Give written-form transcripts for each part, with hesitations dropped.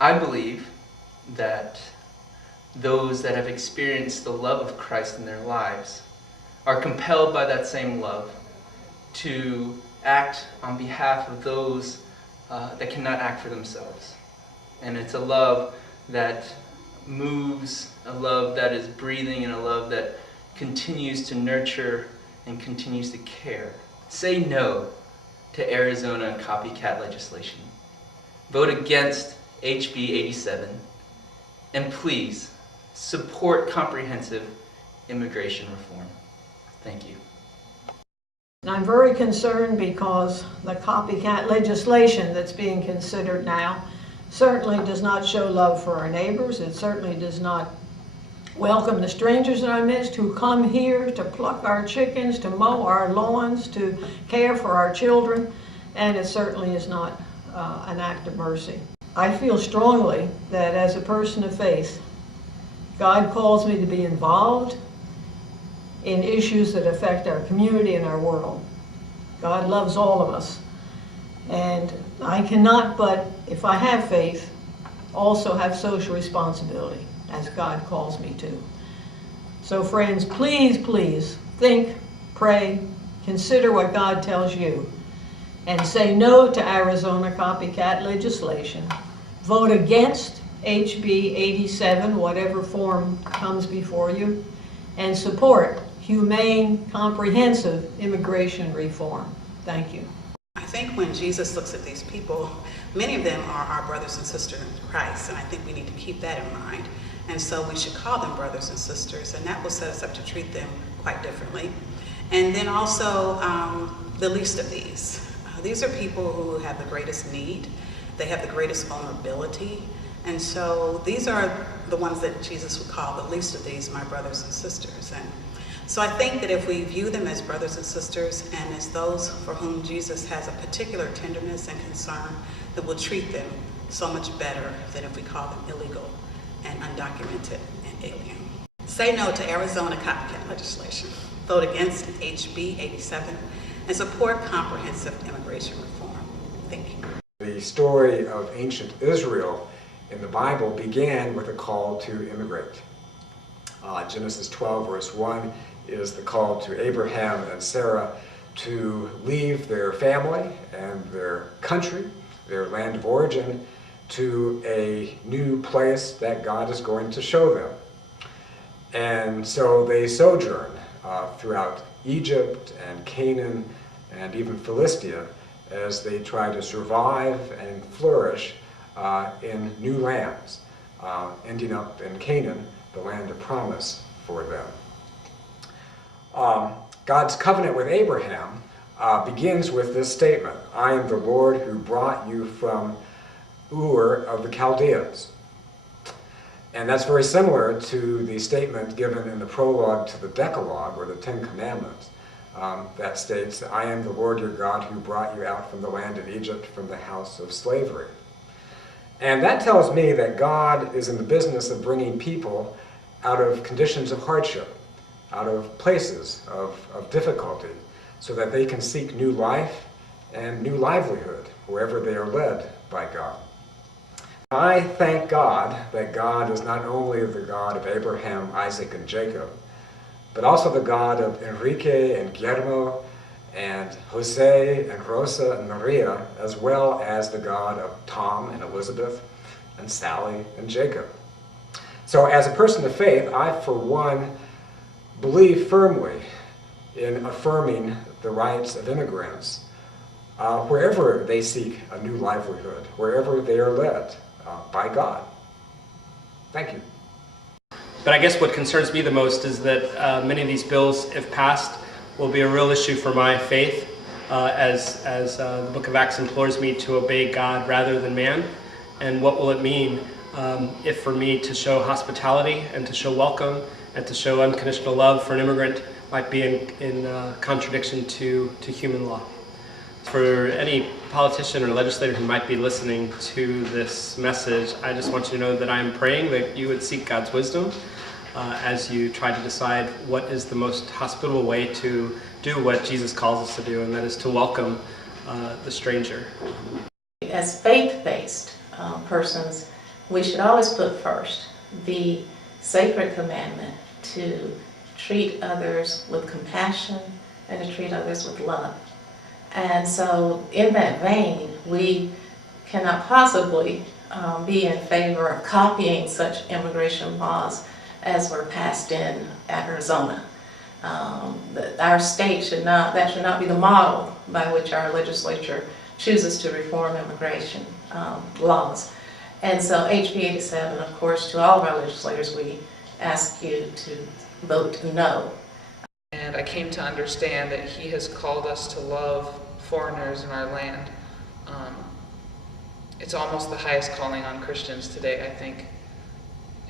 I believe that those that have experienced the love of Christ in their lives are compelled by that same love to act on behalf of those that cannot act for themselves. And it's a love that moves, a love that is breathing, and a love that continues to nurture and continues to care. Say no to Arizona copycat legislation. Vote against HB 87. And please, support comprehensive immigration reform. Thank you. And I'm very concerned because the copycat legislation that's being considered now certainly does not show love for our neighbors. It certainly does not welcome the strangers in our midst who come here to pluck our chickens, to mow our lawns, to care for our children, and it certainly is not an act of mercy. I feel strongly that as a person of faith, God calls me to be involved in issues that affect our community and our world. God loves all of us. And I cannot but, if I have faith, also have social responsibility, as God calls me to. So friends, please, please think, pray, consider what God tells you, and say no to Arizona copycat legislation. Vote against HB 87, whatever form comes before you, and support humane, comprehensive immigration reform. Thank you. I think when Jesus looks at these people, many of them are our brothers and sisters in Christ, and I think we need to keep that in mind. And so we should call them brothers and sisters, and that will set us up to treat them quite differently. And then also the least of these. These are people who have the greatest need. They have the greatest vulnerability. And so these are the ones that Jesus would call the least of these, my brothers and sisters. And so I think that if we view them as brothers and sisters and as those for whom Jesus has a particular tenderness and concern, that we'll treat them so much better than if we call them illegal and undocumented and alien. Say no to Arizona copycat legislation. Vote against HB 87 and support comprehensive immigration reform. Thank you. The story of ancient Israel in the Bible began with a call to immigrate. Genesis 12 verse 1 is the call to Abraham and Sarah to leave their family and their country, their land of origin, to a new place that God is going to show them. And so they sojourn throughout Egypt and Canaan and even Philistia as they try to survive and flourish in new lands, ending up in Canaan, the land of promise for them. God's covenant with Abraham begins with this statement, I am the Lord who brought you from Ur of the Chaldeans. And that's very similar to the statement given in the prologue to the Decalogue, or the Ten Commandments, that states, I am the Lord your God who brought you out from the land of Egypt, from the house of slavery. And that tells me that God is in the business of bringing people out of conditions of hardship, out of places of difficulty, so that they can seek new life and new livelihood wherever they are led by God. I thank God that God is not only the God of Abraham, Isaac, and Jacob, but also the God of Enrique and Guillermo and Jose and Rosa and Maria, as well as the God of Tom and Elizabeth and Sally and Jacob. So as a person of faith, I, for one, believe firmly in affirming the rights of immigrants wherever they seek a new livelihood, wherever they are led by God. Thank you. But I guess what concerns me the most is that many of these bills, if passed, will be a real issue for my faith as the book of Acts implores me to obey God rather than man. And what will it mean if for me to show hospitality and to show welcome and to show unconditional love for an immigrant might be in contradiction to human law. For any politician or legislator who might be listening to this message, I just want you to know that I am praying that you would seek God's wisdom as you try to decide what is the most hospitable way to do what Jesus calls us to do, and that is to welcome the stranger. As faith-based persons, we should always put first the sacred commandment to treat others with compassion and to treat others with love. And so in that vein, we cannot possibly be in favor of copying such immigration laws as were passed in Arizona. Our state should not be the model by which our legislature chooses to reform immigration laws. And so HB 87, of course, to all of our legislators, we ask you to vote no. And I came to understand that he has called us to love foreigners in our land. It's almost the highest calling on Christians today, I think.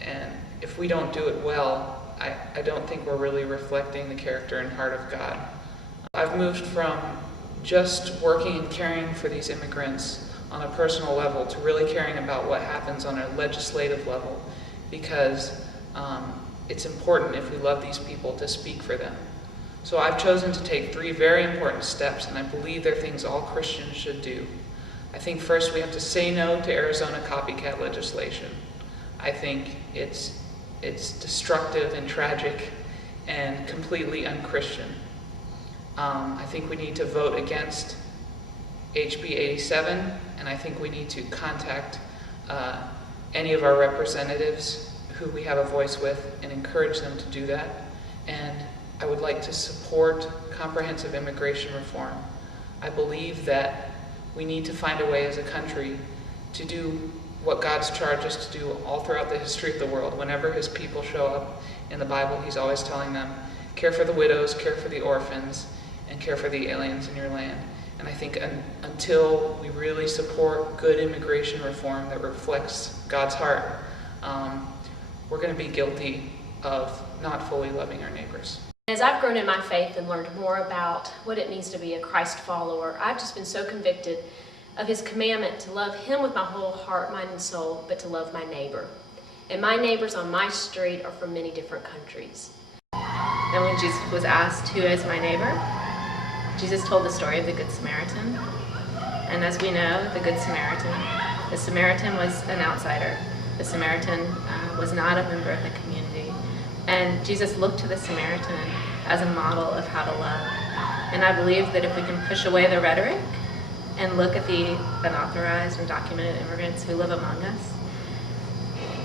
And if we don't do it well, I don't think we're really reflecting the character and heart of God. I've moved from just working and caring for these immigrants on a personal level to really caring about what happens on a legislative level, because it's important, if we love these people, to speak for them. So I've chosen to take 3 very important steps, and I believe they're things all Christians should do. I think first we have to say no to Arizona copycat legislation. I think it's destructive and tragic and completely unchristian. I think we need to vote against HB 87, and I think we need to contact any of our representatives who we have a voice with and encourage them to do that. And I would like to support comprehensive immigration reform. I believe that we need to find a way as a country to do what God's charged us to do all throughout the history of the world. Whenever his people show up in the Bible, he's always telling them, care for the widows, care for the orphans, and care for the aliens in your land. And I think until we really support good immigration reform that reflects God's heart, we're going to be guilty of not fully loving our neighbors. As I've grown in my faith and learned more about what it means to be a Christ follower, I've just been so convicted of his commandment to love him with my whole heart, mind, and soul, but to love my neighbor. And my neighbors on my street are from many different countries. And when Jesus was asked, who is my neighbor? Jesus told the story of the Good Samaritan. And as we know, the Good Samaritan was an outsider. The Samaritan was not a member of the community. And Jesus looked to the Samaritan as a model of how to love. And I believe that if we can push away the rhetoric and look at the unauthorized and documented immigrants who live among us,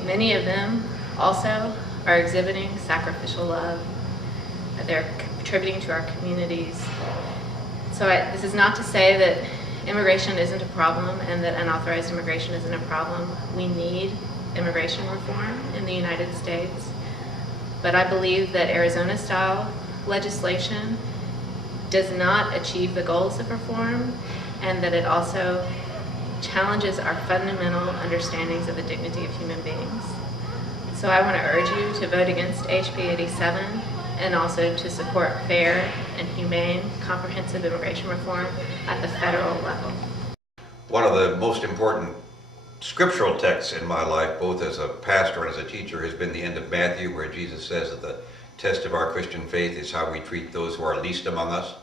many of them also are exhibiting sacrificial love. They're contributing to our communities. So this is not to say that immigration isn't a problem and that unauthorized immigration isn't a problem. We need immigration reform in the United States. But I believe that Arizona-style legislation does not achieve the goals of reform, and that it also challenges our fundamental understandings of the dignity of human beings. So I want to urge you to vote against HB 87 and also to support fair and humane, comprehensive immigration reform at the federal level. One of the most important scriptural texts in my life, both as a pastor and as a teacher, has been the end of Matthew, where Jesus says that the test of our Christian faith is how we treat those who are least among us,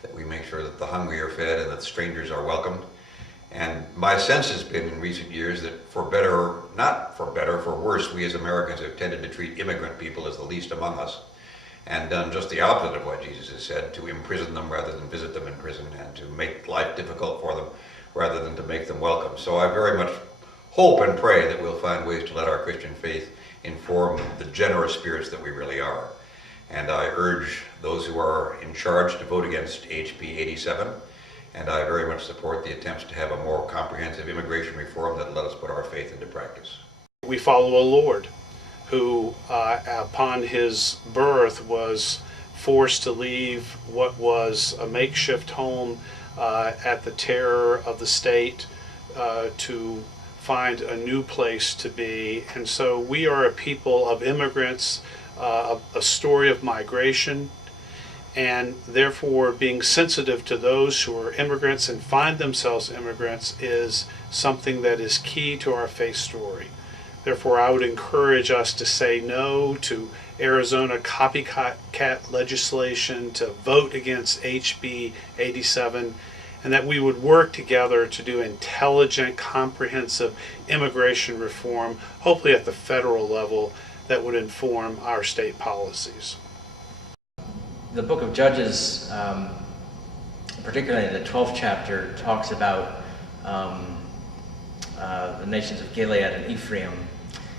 that we make sure that the hungry are fed and that strangers are welcomed. And my sense has been in recent years that for better, not for better, for worse, we as Americans have tended to treat immigrant people as the least among us, and done just the opposite of what Jesus has said, to imprison them rather than visit them in prison, and to make life difficult for them rather than to make them welcome. So I very much hope and pray that we'll find ways to let our Christian faith inform the generous spirits that we really are. And I urge those who are in charge to vote against HB 87, and I very much support the attempts to have a more comprehensive immigration reform that let us put our faith into practice. We follow a Lord who, upon his birth, was forced to leave what was a makeshift home at the terror of the state to find a new place to be. And so we are a people of immigrants, a story of migration, and therefore being sensitive to those who are immigrants and find themselves immigrants is something that is key to our faith story. Therefore, I would encourage us to say no to Arizona copycat legislation, to vote against HB 87, and that we would work together to do intelligent, comprehensive immigration reform, hopefully at the federal level, that would inform our state policies. The book of Judges, particularly in the 12th chapter, talks about the nations of Gilead and Ephraim,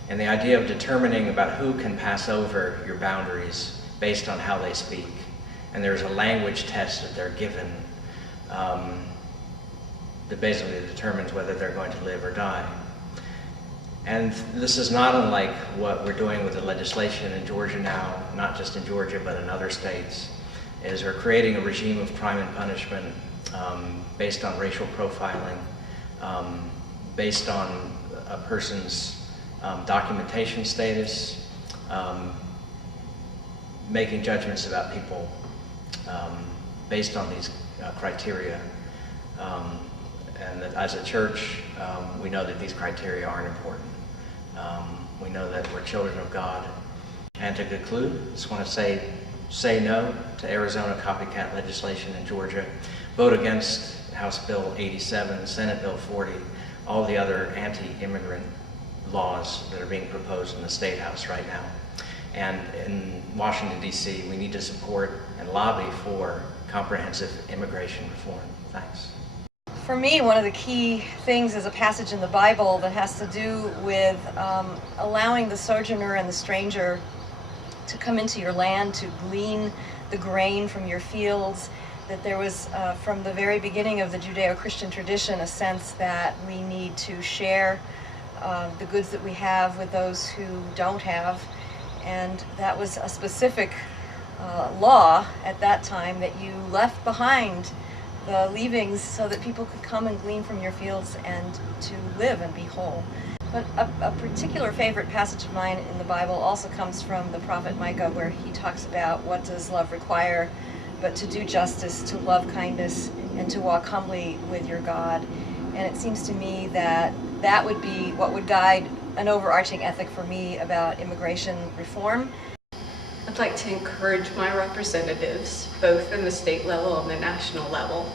and the idea of determining about who can pass over your boundaries based on how they speak. And there's a language test that they're given that basically determines whether they're going to live or die. And this is not unlike what we're doing with the legislation in Georgia now, not just in Georgia, but in other states, is we're creating a regime of crime and punishment based on racial profiling, based on a person's documentation status, making judgments about people based on these criteria. And that as a church, we know that these criteria aren't important. We know that we're children of God. And to conclude, I just want to say no to Arizona copycat legislation in Georgia. Vote against House Bill 87, Senate Bill 40, all the other anti-immigrant laws that are being proposed in the State House right now. And in Washington, D.C., we need to support and lobby for comprehensive immigration reform. Thanks. For me, one of the key things is a passage in the Bible that has to do with allowing the sojourner and the stranger to come into your land, to glean the grain from your fields. That there was, from the very beginning of the Judeo-Christian tradition, a sense that we need to share the goods that we have with those who don't have. And that was a specific law at that time, that you left behind the leavings so that people could come and glean from your fields and to live and be whole. But a particular favorite passage of mine in the Bible also comes from the prophet Micah, where he talks about what does love require, but to do justice, to love kindness, and to walk humbly with your God. And it seems to me that that would be what would guide an overarching ethic for me about immigration reform. I'd like to encourage my representatives, both in the state level and the national level,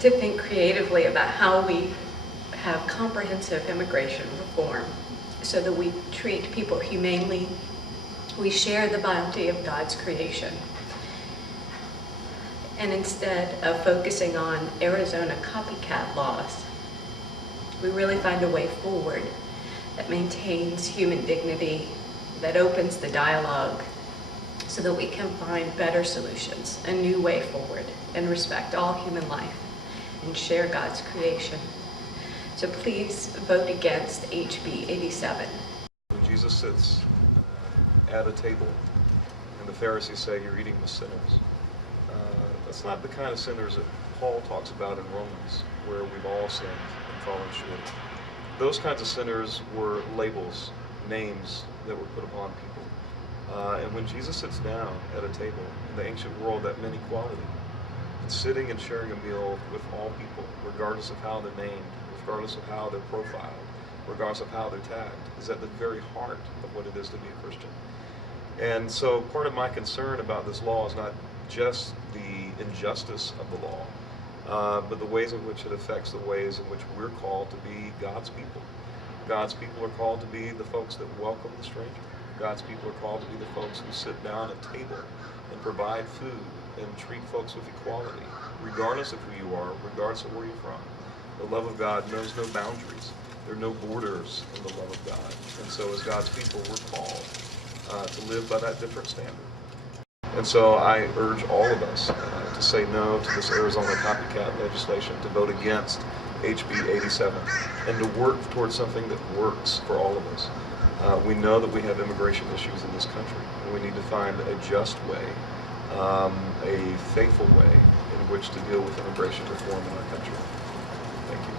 to think creatively about how we have comprehensive immigration reform so that we treat people humanely, we share the bounty of God's creation. And instead of focusing on Arizona copycat laws, we really find a way forward that maintains human dignity, that opens the dialogue so that we can find better solutions, a new way forward, and respect all human life and share God's creation. So please vote against HB 87. When Jesus sits at a table and the Pharisees say, "You're eating with sinners," that's not the kind of sinners that Paul talks about in Romans, where we've all sinned and fallen short. Those kinds of sinners were labels, names that were put upon people. And when Jesus sits down at a table in the ancient world, that meant equality. And sitting and sharing a meal with all people, regardless of how they're named, regardless of how they're profiled, regardless of how they're tagged, is at the very heart of what it is to be a Christian. And so part of my concern about this law is not just the injustice of the law, but the ways in which it affects the ways in which we're called to be God's people. God's people are called to be the folks that welcome the stranger. God's people are called to be the folks who sit down at table and provide food and treat folks with equality, regardless of who you are, regardless of where you're from. The love of God knows no boundaries. There are no borders in the love of God. And so as God's people, we're called to live by that different standard. And so I urge all of us to say no to this Arizona copycat legislation, to vote against HB 87, and to work towards something that works for all of us. We know that we have immigration issues in this country, and we need to find a just way, a faithful way in which to deal with immigration reform in our country. Thank you.